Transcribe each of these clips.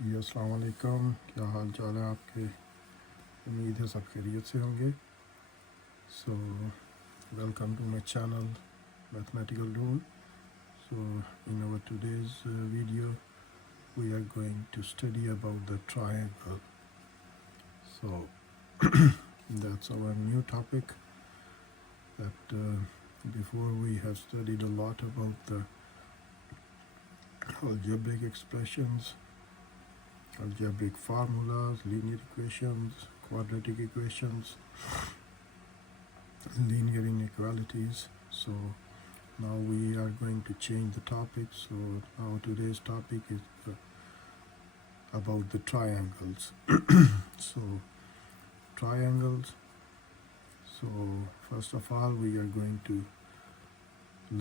जी अस्सलाम वालेकुम, क्या हाल चाल है आपके। उम्मीद है सब खैरियत से होंगे। So welcome to my channel mathematical rule. So in our today's video we are going to study about the triangle. So that's our new topic that before we have studied a lot about the algebraic expressions, algebraic formulas, linear equations, quadratic equations, linear inequalities. So now we are going to change the topic. So now today's topic is about the triangles. So triangles. So first of all we are going to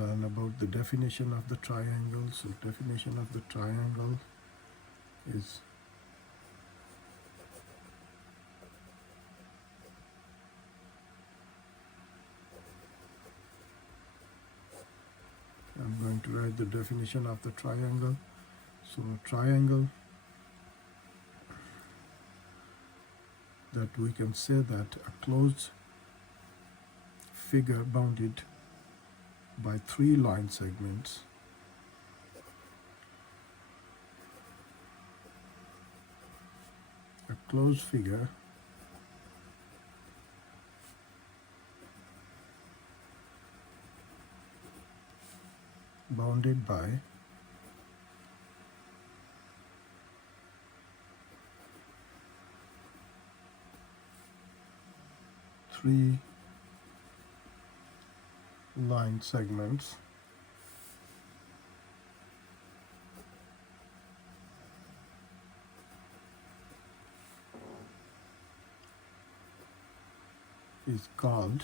learn about the definition of the triangle. So definition of the triangle is I'm going to write the definition of the triangle. So triangle, that we can say that a closed figure bounded by three line segments a closed figure bounded by three line segments is called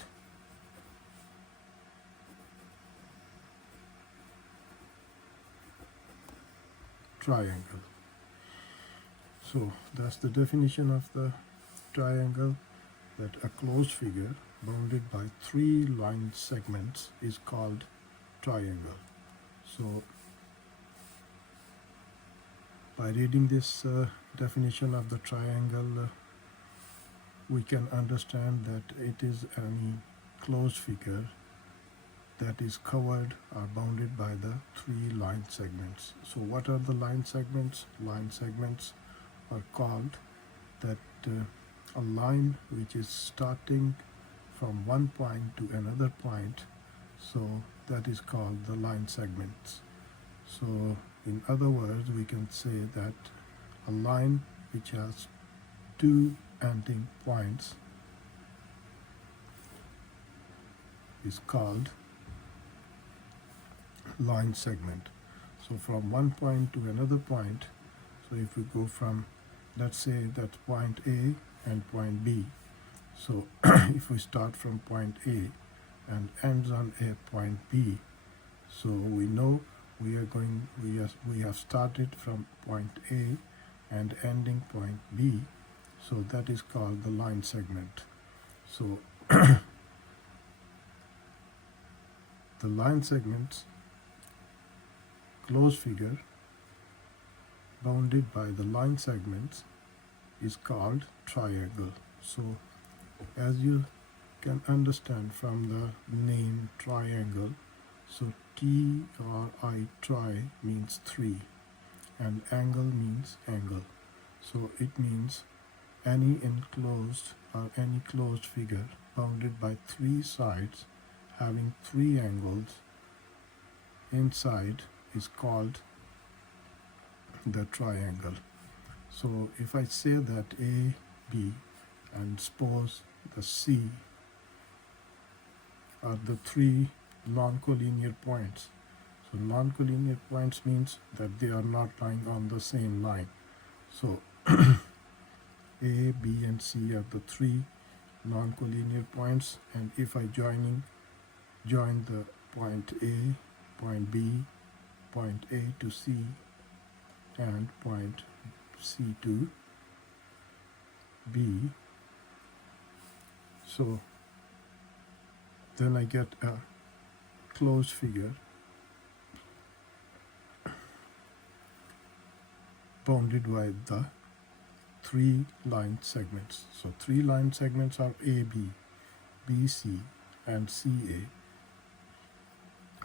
triangle. So that's the definition of the triangle, that a closed figure bounded by three line segments is called triangle. So by reading this definition of the triangle, we can understand that it is any closed figure that is covered or bounded by the three line segments. So what are the line segments? Line segments are called that a line which is starting from one point to another point, so that is called the line segments. So in other words, we can say that a line which has two ending points is called line segment. So from one point to another point, so if we go from, let's say that's point A and point B, so if we start from point A and ends on a point B, so we know we have started from point A and ending point B, so that is called the line segment. So the line segments, closed figure bounded by the line segments, is called triangle. So as you can understand from the name triangle, so TRI, tri means three and angle means angle. So it means any enclosed or any closed figure bounded by three sides having three angles inside is called the triangle. So if I say that A, B, and suppose the C are the three non-collinear points. So non-collinear points means that they are not lying on the same line. So A, B, and C are the three non-collinear points, and if I join the point A, point B, point A to C, and point C to B, so then I get a closed figure bounded by the 3 line segments. So 3 line segments are AB, BC, and CA.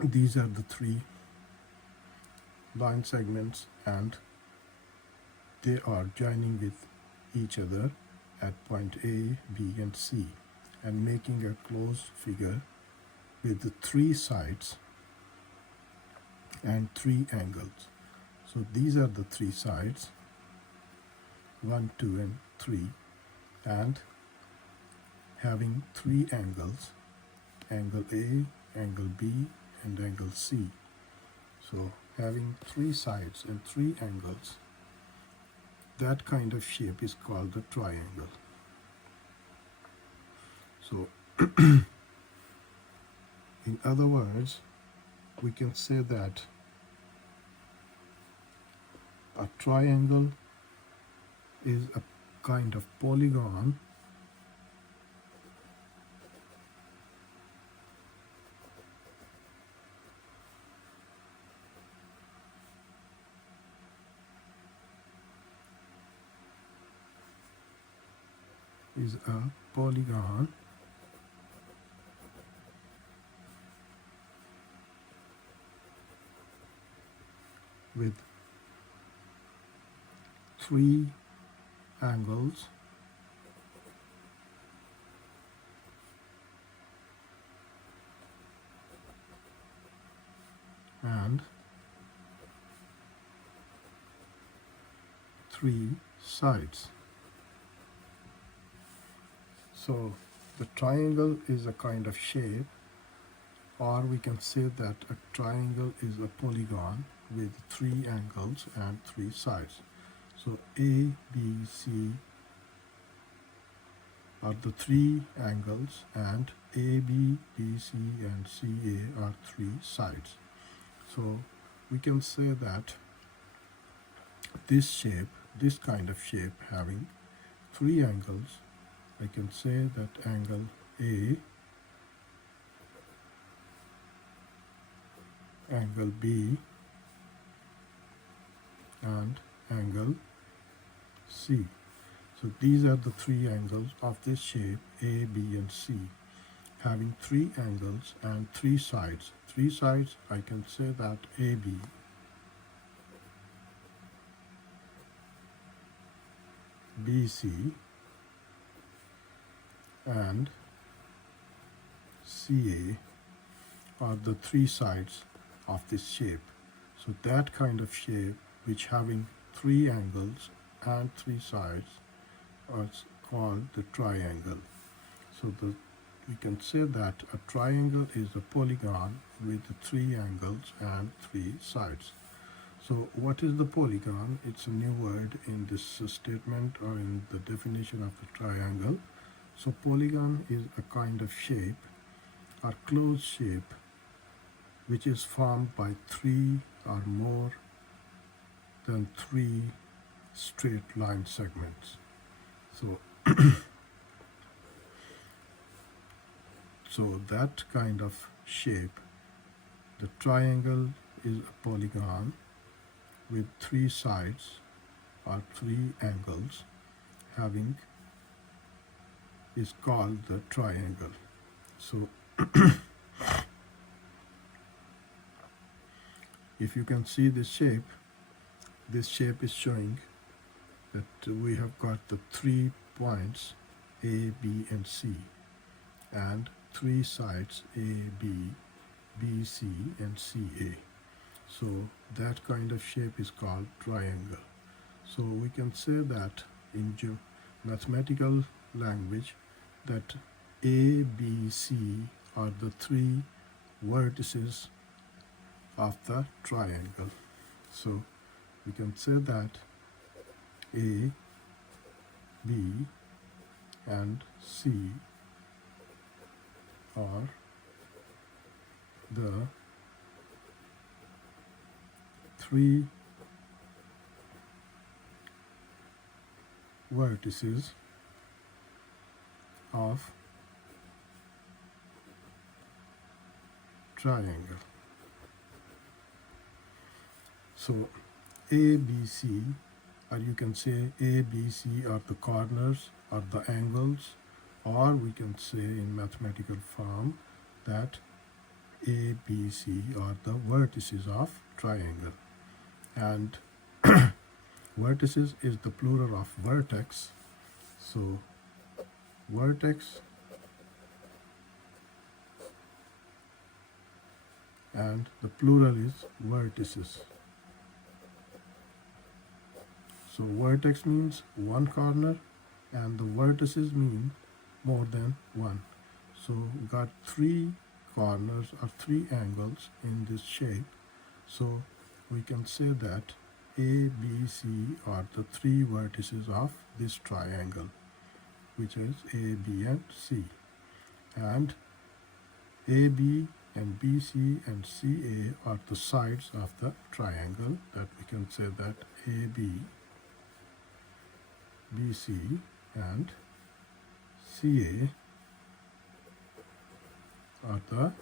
These are the 3 line segments, and they are joining with each other at point A, B, and C, and making a closed figure with the 3 sides and 3 angles. So these are the 3 sides, 1, 2, and 3, and having 3 angles, angle A, angle B, and angle C. So having 3 sides and 3 angles, that kind of shape is called the triangle. So in other words, we can say that a triangle is a kind of polygon with 3 angles and 3 sides. So the triangle is a kind of shape, or we can say that a triangle is a polygon with 3 angles and 3 sides. So A, B, C are the 3 angles, and A, B, B, C, and C, A are 3 sides. So we can say that this shape, this kind of shape having 3 angles, I can say that angle A, angle B, and angle C. So these are the 3 angles of this shape A, B, and C, having 3 angles and 3 sides. 3 sides, I can say that AB, BC, and CA are the 3 sides of this shape. So that kind of shape, which having 3 angles and 3 sides, is called the triangle. So we can say that a triangle is a polygon with 3 angles and 3 sides. So what is the polygon? It's a new word in this statement or in the definition of the triangle. So polygon is a kind of shape or closed shape which is formed by 3 or more than 3 straight line segments. So so that kind of shape, the triangle is a polygon with 3 sides or 3 angles having, is called the triangle. So if you can see this shape is showing that we have got the 3 points A, B, and C, and 3 sides A, B, B, C, and CA. So that kind of shape is called triangle. So we can say that in mathematical language that A, B, C are the 3 vertices of the triangle. So we can say that A, B, and C are the 3 vertices of triangle. So A, B, C or you can say A, B, C are the corners or the angles, or we can say in mathematical form that A, B, C are the vertices of triangle. And vertices is the plural of vertex. So vertex and the plural is vertices. So vertex means one corner and the vertices mean more than one. So we got three corners or three angles in this shape. So we can say that A, B, C are the three vertices of this triangle, which is A, B and C. And AB and BC and CA are the sides of the triangle, that we can say that AB, BC and CA are the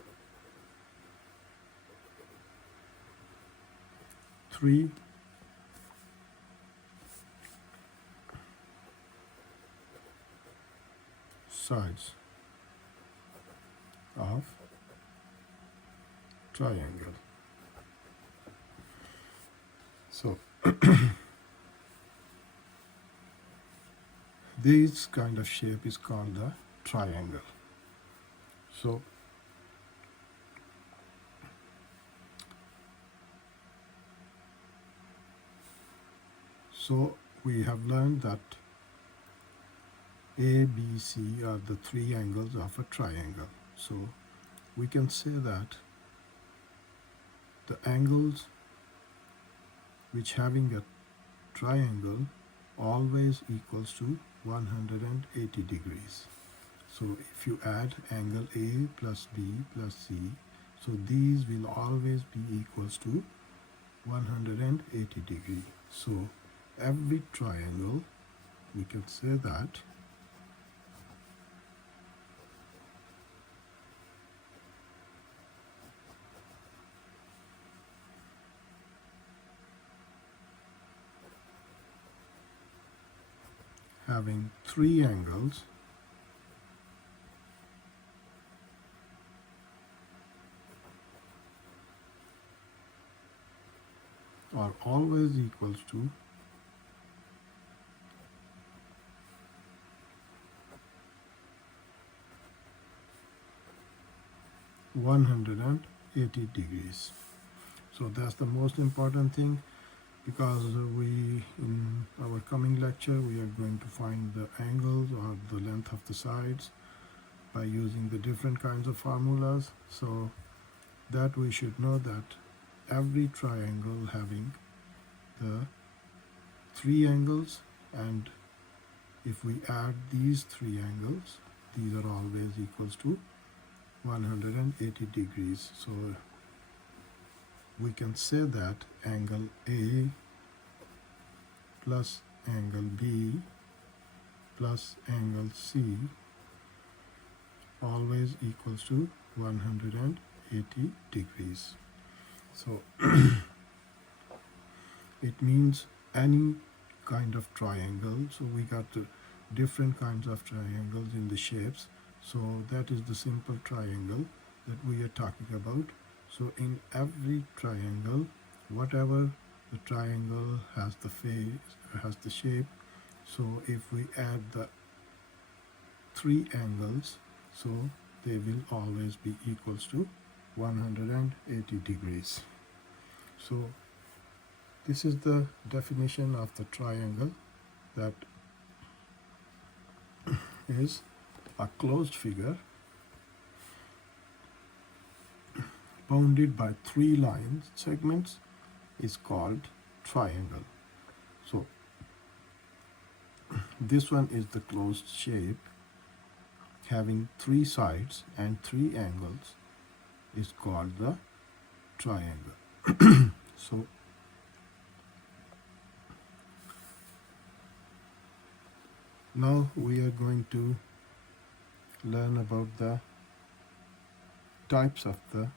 three sides of triangle. So this kind of shape is called a triangle. So we have learned that A, B, C are the three angles of a triangle. So we can say that the angles which having a triangle always equals to 180 degrees. So if you add angle A plus B plus C, so these will always be equals to 180 degree. So every triangle, we can say that having three angles are always equals to 180 degrees. So that's the most important thing, because we, in our coming lecture, we are going to find the angles or the length of the sides by using the different kinds of formulas. So that we should know that every triangle having the three angles, and if we add these three angles, these are always equals to 180 degrees. So we can say that angle A plus angle B plus angle C always equals to 180 degrees. So it means any kind of triangle. So we got different kinds of triangles in the shapes. So that is the simple triangle that we are talking about. So in every triangle, whatever the triangle has the face, has the shape, so if we add the three angles, so they will always be equals to 180 degrees. So this is the definition of the triangle, that is a closed figure bounded by three line segments is called triangle. So this one is the closed shape having three sides and three angles is called the triangle. So now we are going to learn about the types of the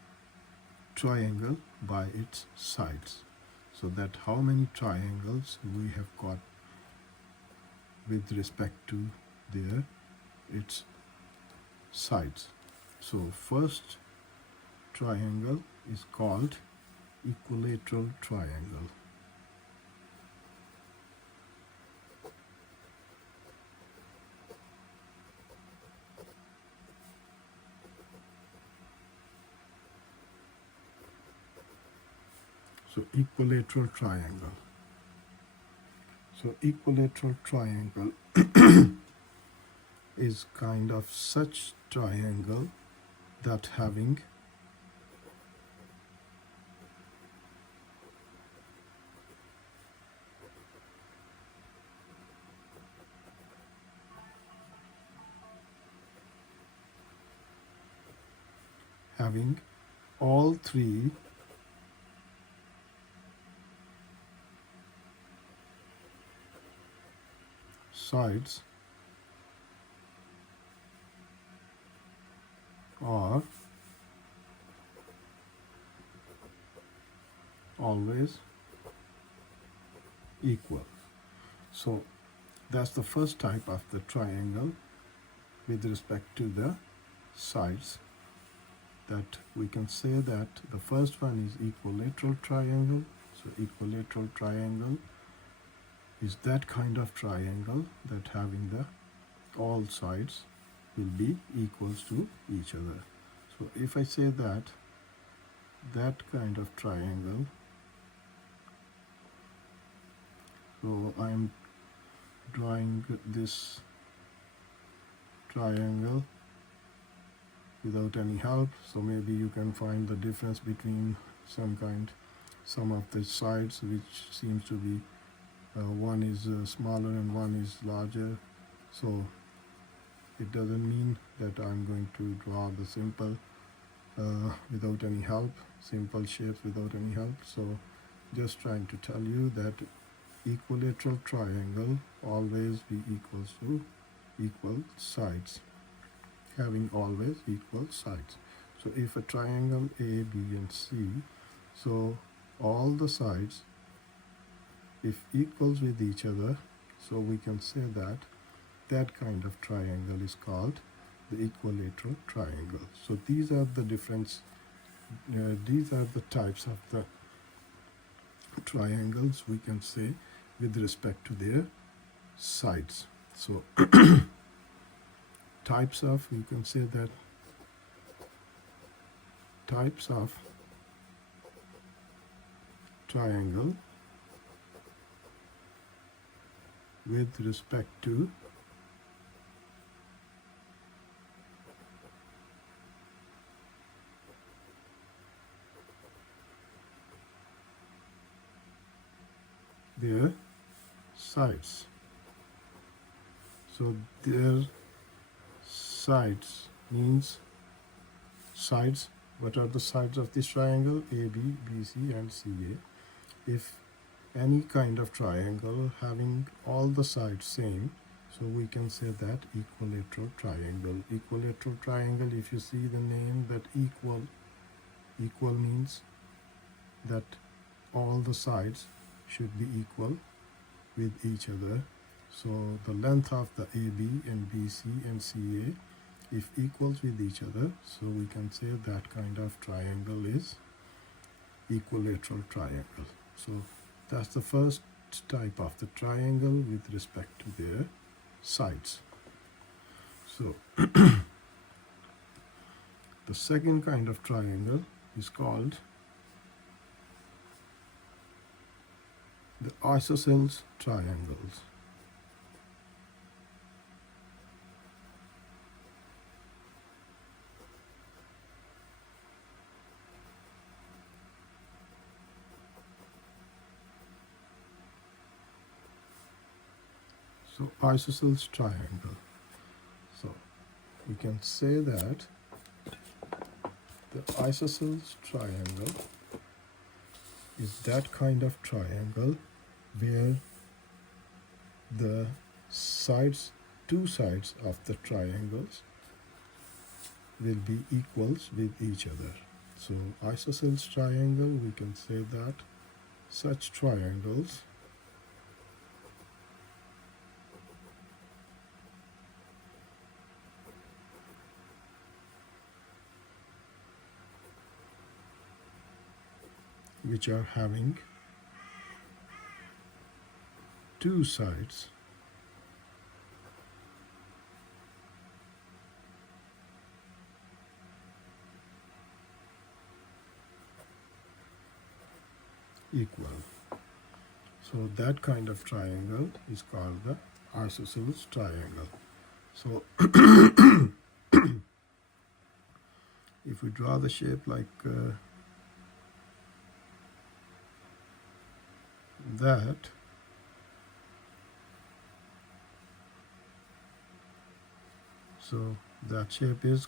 triangle by its sides. so that how many triangles we have got with respect to their its sides. So first triangle is called equilateral triangle. So equilateral triangle. So equilateral triangle is kind of such triangle that having all three sides are always equal. So that's the first type of the triangle with respect to the sides, that we can say that the first one is equilateral triangle. So equilateral triangle is that kind of triangle that having the all sides will be equals to each other. So if I say that kind of triangle, so I am drawing this triangle without any help, so maybe you can find the difference between some of the sides which seems to be one is smaller and one is larger. So it doesn't mean that I'm going to draw the simple without any help, simple shapes without any help. So just trying to tell you that equilateral triangle always be equals to equal sides, having always equal sides. So if a triangle A, B and C, so all the sides if equals with each other, so we can say that that kind of triangle is called the equilateral triangle. So these are the difference, these are the types of the triangles we can say with respect to their sides. So types of, you can say that types of triangle with respect to their sides. So their sides means sides. What are the sides of this triangle? AB, BC and CA. If any kind of triangle having all the sides same, so we can say that equilateral triangle. Equilateral triangle, if you see the name, that equal means that all the sides should be equal with each other. So the length of the AB and BC and CA, if equals with each other, so we can say that kind of triangle is equilateral triangle. So that's the first type of the triangle with respect to their sides. So the second kind of triangle is called the isosceles triangles. So isosceles triangle. So we can say that the isosceles triangle is that kind of triangle where the sides, two sides of the triangles will be equals with each other. So isosceles triangle, we can say that such triangles which are having two sides equal. So that kind of triangle is called the isosceles triangle. So if we draw the shape like that, so that shape is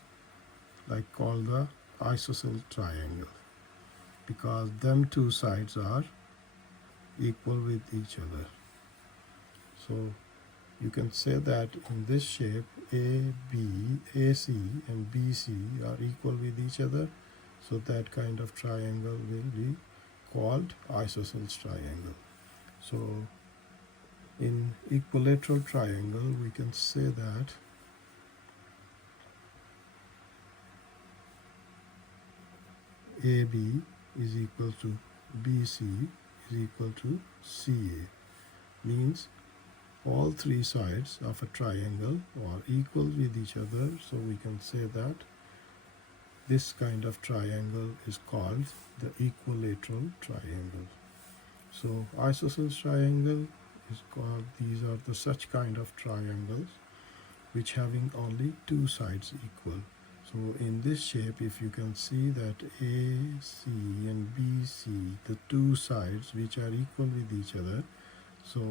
like called the isosceles triangle, because them two sides are equal with each other. So you can say that in this shape AC and BC are equal with each other, so that kind of triangle will be called isosceles triangle. So in equilateral triangle we can say that AB is equal to BC is equal to CA, means all three sides of a triangle are equal with each other, so we can say that this kind of triangle is called the equilateral triangle. So isosceles triangle is called, these are the such kind of triangles which having only two sides equal. So in this shape, if you can see that AC and BC, the two sides which are equal with each other, so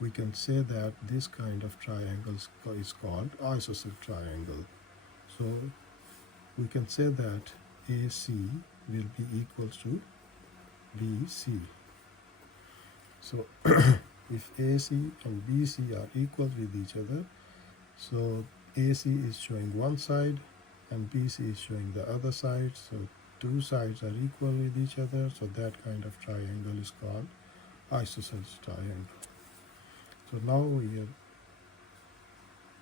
we can say that this kind of triangle is called isosceles triangle. So we can say that AC will be equal to BC. So if AC and BC are equal with each other, so AC is showing one side and BC is showing the other side, so two sides are equal with each other, so that kind of triangle is called isosceles triangle. So now we are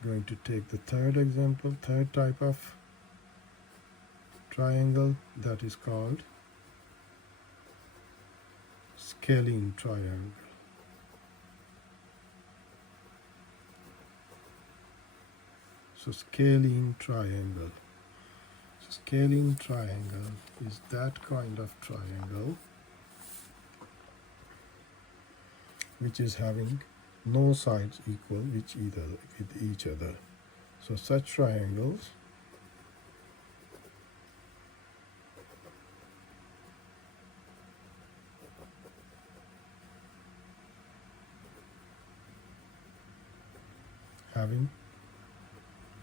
going to take the third example, third type of triangle, that is called scalene triangle. So scalene triangle. So scalene triangle is that kind of triangle which is having no sides equal with each other. So such triangles having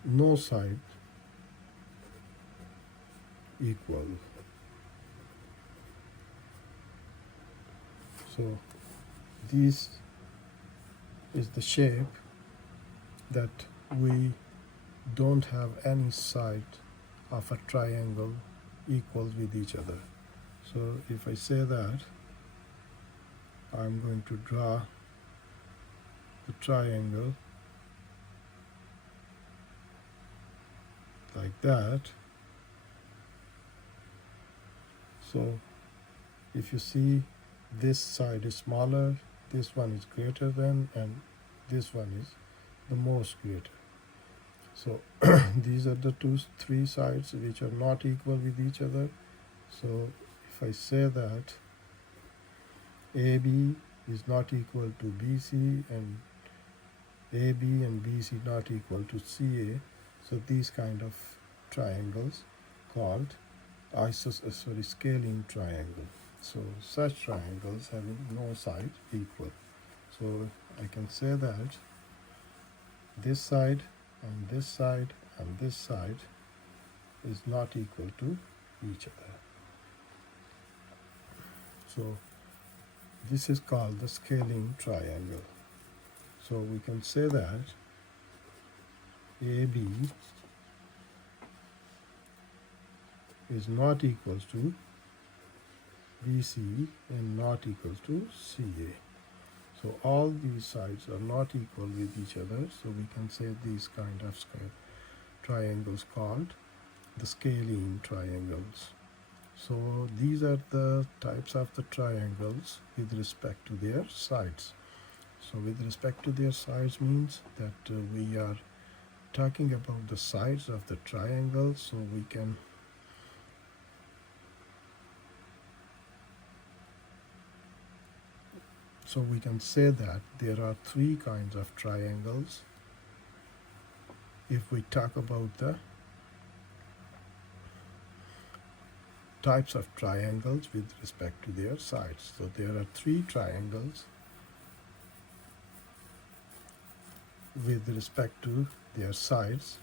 no side equal. So this is the shape that we don't have any side of a triangle equal with each other. So if I say that, I'm going to draw the triangle like that. So if you see, this side is smaller, this one is greater than, and this one is the most greater. So these are the three sides which are not equal with each other. So if I say that AB is not equal to BC and AB and BC not equal to CA, so these kind of triangles called scalene triangle. So such triangles having no side equal. So I can say that this side and this side and this side is not equal to each other. So this is called the scalene triangle. So we can say that AB is not equal to BC and not equals to CA. So all these sides are not equal with each other, so we can say these kind of triangles called the scalene triangles. So these are the types of the triangles with respect to their sides. So with respect to their sides means that we are talking about the sides of the triangle, so we can say that there are three kinds of triangles if we talk about the types of triangles with respect to their sides. So there are three triangles with respect to their sides.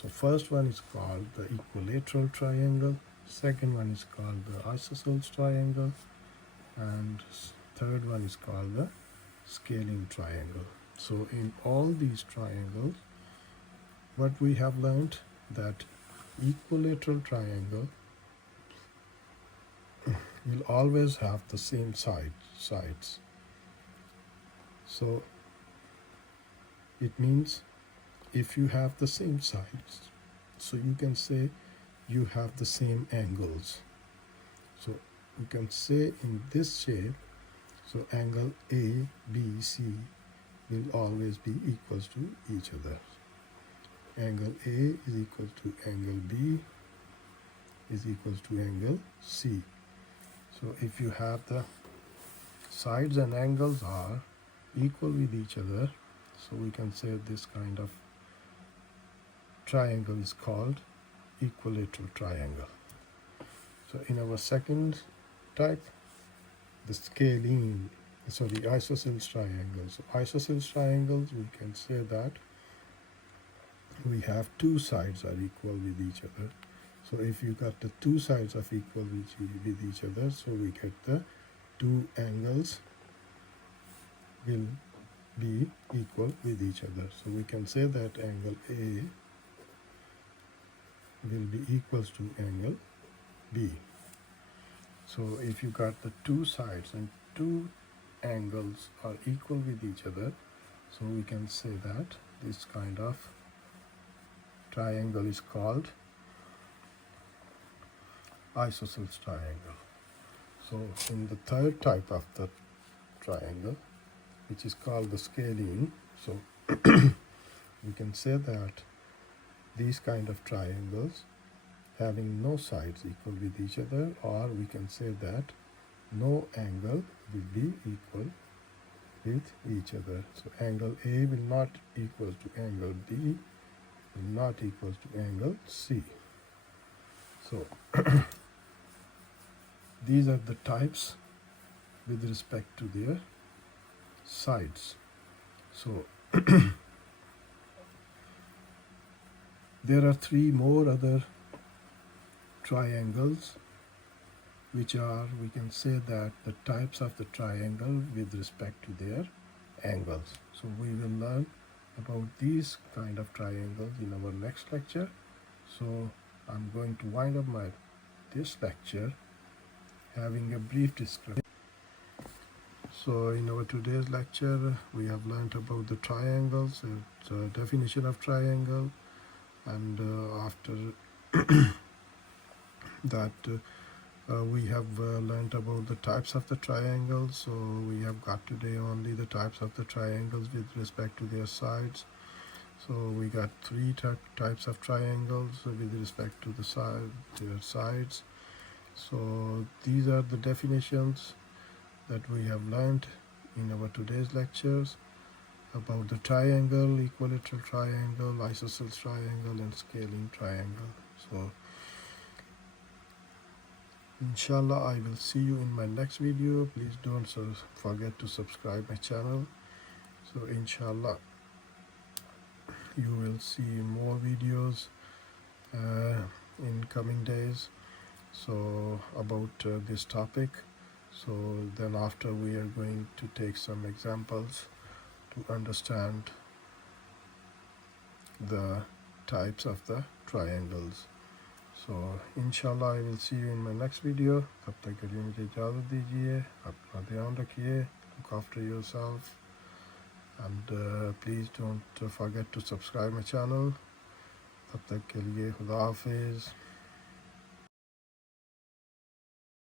So first one is called the equilateral triangle, second one is called the isosceles triangle, and third one is called the scalene triangle. So in all these triangles, what we have learned that equilateral triangle will always have the same sides. So it means if you have the same sides, so you can say you have the same angles. So you can say in this shape, so angle A, B, C will always be equals to each other. Angle A is equal to angle B is equals to angle C. So if you have the sides and angles are equal with each other, so we can say this kind of triangle is called equilateral triangle. So in our second type, the isosceles triangles. So isosceles triangles, we can say that we have two sides are equal with each other. So if you got the two sides of equal with each other, so we get the two angles will be equal with each other. So we can say that angle A will be equals to angle B. So if you got the two sides and two angles are equal with each other, so we can say that this kind of triangle is called isosceles triangle. So in the third type of the triangle, which is called the scalene, so we can say that these kind of triangles having no sides equal with each other, or we can say that no angle will be equal with each other. So angle A will not equal to angle B, will not equal to angle C. So these are the types with respect to their sides. So there are three more other triangles which are, we can say that the types of the triangle with respect to their angles. So we will learn about these kind of triangles in our next lecture. So I'm going to wind up this lecture having a brief description. So in our today's lecture, we have learned about the triangles, the definition of triangle, and after that we have learned about the types of the triangles. So we have got today only the types of the triangles with respect to their sides. So we got three types of triangles with respect to their sides. So these are the definitions that we have learned in our today's lectures about the triangle, equilateral triangle, isosceles triangle, and scalene triangle. So inshallah, I will see you in my next video. Please don't forget to subscribe my channel. So inshallah, you will see more videos in coming days, so about this topic. So then after, we are going to take some examples to understand the types of the triangles. So inshallah I will see you in my next video. तब तक के लिए मुझे इजाज़त दीजिए, अपना ध्यान रखिए, look after yourself, and please don't forget to subscribe my channel. तब तक के लिए खुदा हाफिज़.